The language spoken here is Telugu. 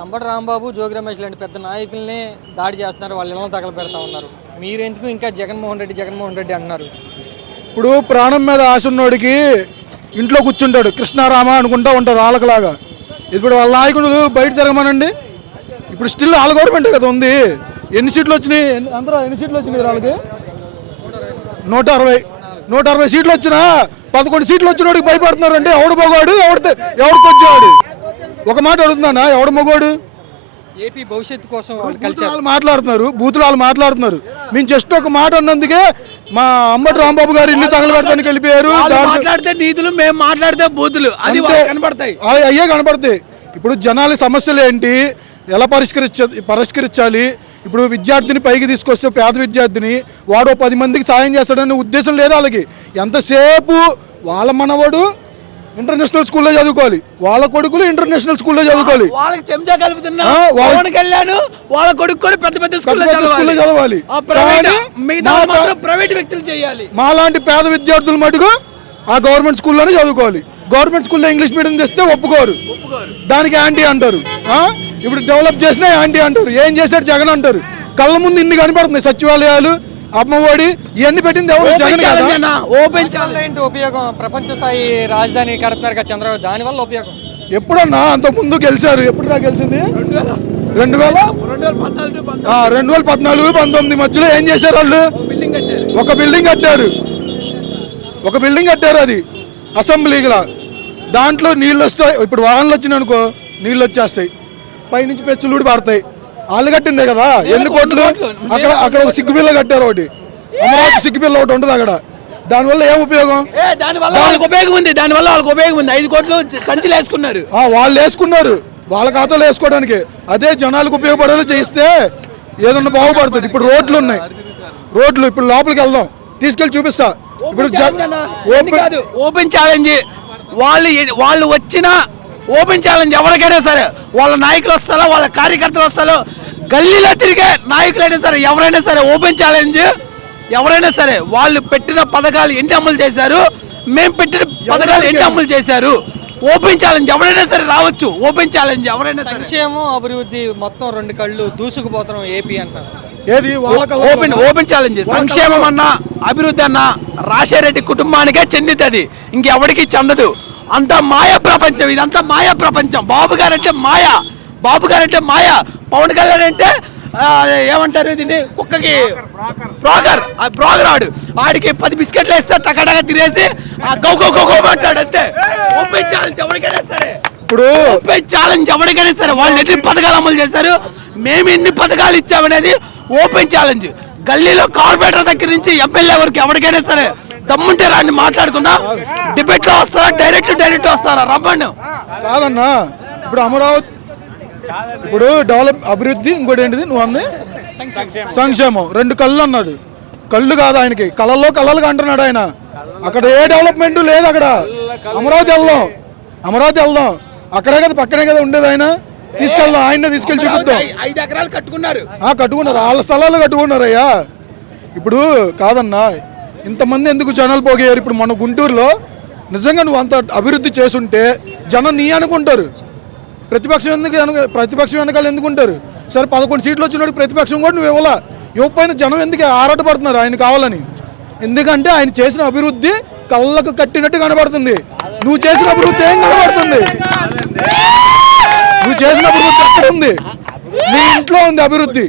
అంబటి రాంబాబు జోగి రమేష్ లాంటి పెద్ద నాయకుల్ని దాడి చేస్తున్నారు. వాళ్ళ ఇళ్ళని తగల పెడతా ఉన్నారు. మీరెందుకు ఇంకా జగన్మోహన్ రెడ్డి జగన్మోహన్ రెడ్డి అంటున్నారు? ఇప్పుడు ప్రాణం మీద ఆశ ఉన్నోడికి ఇంట్లో కూర్చుంటాడు. కృష్ణారామ అనుకుంటా ఉంటారు వాళ్ళకలాగా ఇప్పుడు వాళ్ళ నాయకుడు బయట తిరగమనండి. ఇప్పుడు స్టిల్ వాళ్ళ గవర్నమెంట్ కదా ఉంది. ఎన్ని సీట్లు వచ్చినాయి? ఎన్ని- అందరూ ఎన్ని సీట్లు వచ్చినాయి వాళ్ళకి? నూట అరవై. నూట అరవై సీట్లు వచ్చినా పదకొండు సీట్లు వచ్చినోడికి భయపడుతున్నారు అంటే ఎవడు పోగాడు ఎవడితే ఎవడికి వచ్చేవాడు ఒక మాట అడుగుతున్నానా? ఎవడు మగవాడు ఏపీ భవిష్యత్తు కోసం కలిసి వాళ్ళు మాట్లాడుతున్నారు బూతులు వాళ్ళు మాట్లాడుతున్నారు. మేము జస్ట్ ఒక మాట అన్నందుకే మా అమ్మటి రాంబాబు గారు ఇల్లు తగలబెడతానికి వెళ్ళిపోయారు. మాట్లాడితే నీతులు మేము మాట్లాడితే బూతులు. అది కనబడతాయి. అయ్యే కనపడతాయి ఇప్పుడు జనాల సమస్యలు ఏంటి? ఎలా పరిష్కరించ పరిష్కరించాలి? ఇప్పుడు విద్యార్థిని పైకి తీసుకొస్తే పేద విద్యార్థిని వాడు పది మందికి సాయం చేస్తాడనే ఉద్దేశం లేదు వాళ్ళకి? ఎంతసేపు? వాళ్ళ మనవడు ఇంటర్నేషనల్ స్కూల్లో చదువుకోవాలి. వాళ్ళ కొడుకులు ఇంటర్నేషనల్ స్కూల్లో చదువుకోవాలి. వాళ్ళకి చెంచా కలుపుతున్నా. వాళ్ళ- పవన్ కళ్యాణ్ వాళ్ళ కొడుకు కూడా పెద్ద పెద్ద స్కూల్లో చదవాలి. ప్రైవేట్ వ్యక్తులు చేయాలి. మాలాంటి పేద విద్యార్థులు మటుకు ఆ గవర్నమెంట్ స్కూల్లోనే చదువుకోవాలి. గవర్నమెంట్ స్కూల్లో ఇంగ్లీష్ మీడియం తెస్తే ఒప్పుకోరు. దానికి యాంటీ అంటారు? ఇప్పుడు డెవలప్ చేసినా యాంటీ అంటారు. ఏం చేశారు జగన్ అంటారు. కళ్ళ ముందు ఇన్ని కనపడుతున్నాయి. సచివాలయాలు అమ్మఒడి ఇవన్నీ పెట్టింది ఎవరు? ఓపెన్ జగన్ ఛాలెంజ్ కదా? ఓపెన్ ఉపయోగం? ప్రపంచ స్థాయి రాజధాని కడుతున్నారు కదా చంద్రబాబు దానివల్ల ఉపయోగం? ఎప్పుడన్నా అంత ముందు గెలిచారు? ఎప్పుడు రా గెలిచింది? రెండు వేల? రెండు వేల పద్నాలుగు పంతొమ్మిది మధ్యలో ఏం చేశారు వాళ్ళు? ఒక బిల్డింగ్ కట్టారు. ఒక బిల్డింగ్ కట్టారు అది అసెంబ్లీగా దాంట్లో నీళ్ళు వస్తాయి. ఇప్పుడు వాహనాలు వచ్చినాయి అనుకో నీళ్ళు వచ్చేస్తాయి. పైనుంచి పెచ్చులుడి పడతాయి వాళ్ళు కట్టిందే కదా? ఎన్ని కోట్లు? అక్కడ అక్కడ ఒక సిగ్గుపిల్ల కట్టారు ఒకటి. అమరావతి సిగ్గుపిల్ల ఒకటి ఉంటుంది అక్కడ. దానివల్ల ఏం ఉపయోగం? ఏ దాని వల్ల వాళ్ళకి ఉపయోగం ఉంది దాని వల్ల వాళ్ళకి ఉపయోగం ఉంది. ఐదు కోట్లు సంచులు వేసుకున్నారు. వాళ్ళు వేసుకున్నారు. వాళ్ళ ఖాతాలో వేసుకోవడానికి. అదే జనాలకు ఉపయోగపడేలా చేస్తే ఏదన్నా బాగుపడుతుంది. ఇప్పుడు రోడ్లు ఉన్నాయి. రోడ్లు ఇప్పుడు లోపలికి వెళ్దాం. తీసుకెళ్ళి చూపిస్తా. ఇప్పుడు ఓపెన్ ఛాలెంజ్ వాళ్ళు వాళ్ళు వచ్చిన ఓపెన్ ఛాలెంజ్ ఎవరికైనా సరే. వాళ్ళ నాయకులు వస్తారో వాళ్ళ కార్యకర్తలు వస్తారో గల్లీలో తిరిగే నాయకులైనా సరే ఎవరైనా సరే ఓపెన్ ఛాలెంజ్ ఎవరైనా సరే వాళ్ళు పెట్టిన పథకాలు ఎన్ని అమలు చేశారు? మేము పెట్టిన పథకాలు ఎన్ని అమలు చేశారు? ఓపెన్ ఛాలెంజ్ ఎవరైనా సరే రావచ్చు. ఓపెన్ ఛాలెంజ్ ఎవరైనా సరే. సంక్షేమం అభివృద్ధి మొత్తం రెండు కళ్ళు దూసుకుపోతున్నాం ఏపీ అంటున్నారు. ఏది? ఓపెన్ ఓపెన్ ఛాలెంజ్ సంక్షేమం అన్న అభివృద్ధి అన్న రాజారెడ్డి కుటుంబానికే చెందితది ఇంకెవడికి చెందదు. అంతా మాయా ప్రపంచం. ఇదంతా మాయా ప్రపంచం. బాబు గారు అంటే మాయా. బాబు గారు అంటే మాయా. పవన్ కళ్యాణ్ అంటే ఏమంటారు దీన్ని? కుక్కకి బ్రోకర్. ఆ బ్రోకర్ ఆడు. వాడికి పది బిస్కెట్లు వేస్తే టకటక తినేసి ఆ గౌ గౌ గౌ అంటాడు అంతే. ఓపెన్ ఛాలెంజ్ ఎవరికైనా సరే. ఇప్పుడు ఓపెన్ ఛాలెంజ్ ఎవరికైనా సరే. వాళ్ళు ఎన్ని పథకాలు అమలు చేశారు? మేము ఎన్ని పథకాలు ఇచ్చామనేది ఓపెన్ ఛాలెంజ్ గల్లీలో కార్పొరేటర్ దగ్గర నుంచి ఎమ్మెల్యే వరకు ఎవరికైనా సరే దమ్ముంటే రాండి మాట్లాడుకుందాం. డిబేట్లో వస్తారా? డైరెక్ట్ డైరెక్ట్ వస్తారా? రమ్మను. కాదన్నా. ఇప్పుడు అమరావతి ఇప్పుడు డెవలప్ అభివృద్ధి ఇంకోటి ఏంటిది? నువ్వు అంది సంక్షేమం. రెండు కళ్ళు అన్నాడు. కళ్ళు కాదు ఆయనకి. కళ్ళల్లో కళ్ళలుగా అంటున్నాడు ఆయన. అక్కడ ఏ డెవలప్మెంట్ లేదు అక్కడ. అమరావతి వెళ్దాం. అమరావతి వెళ్దాం. అక్కడే కదా పక్కనే కదా ఉండేది ఆయన. తీసుకెళ్దాం. ఆయన్నే తీసుకెళ్ళి చూపిద్దాం. ఐదు ఎకరాలు కట్టుకున్నారు. కట్టుకున్నారు. వాళ్ళ స్థలాలు కట్టుకున్నారు అయ్యా. ఇప్పుడు కాదన్నా ఇంతమంది ఎందుకు జనాలు పోగేయారు ఇప్పుడు మన గుంటూరులో నిజంగా నువ్వు అంత అభివృద్ధి చేసుంటే జనం నీ అనుకుంటారు. ప్రతిపక్షం ఎందుకు వెనక ప్రతిపక్షం వెనకాల ఎందుకు ఉంటారు సరే పదకొండు సీట్లు వచ్చినప్పుడు ప్రతిపక్షం కూడా నువ్వు ఇవ్వాల? యువపైన జనం ఎందుకు ఆరాటపడుతున్నారు ఆయన కావాలని? ఎందుకంటే ఆయన చేసిన అభివృద్ధి కళ్ళకు కట్టినట్టు కనబడుతుంది. నువ్వు చేసిన అభివృద్ధి ఏం కనబడుతుంది? నువ్వు చేసిన అభివృద్ధి ఎక్కడ ఉంది? నీ ఇంట్లో ఉంది అభివృద్ధి.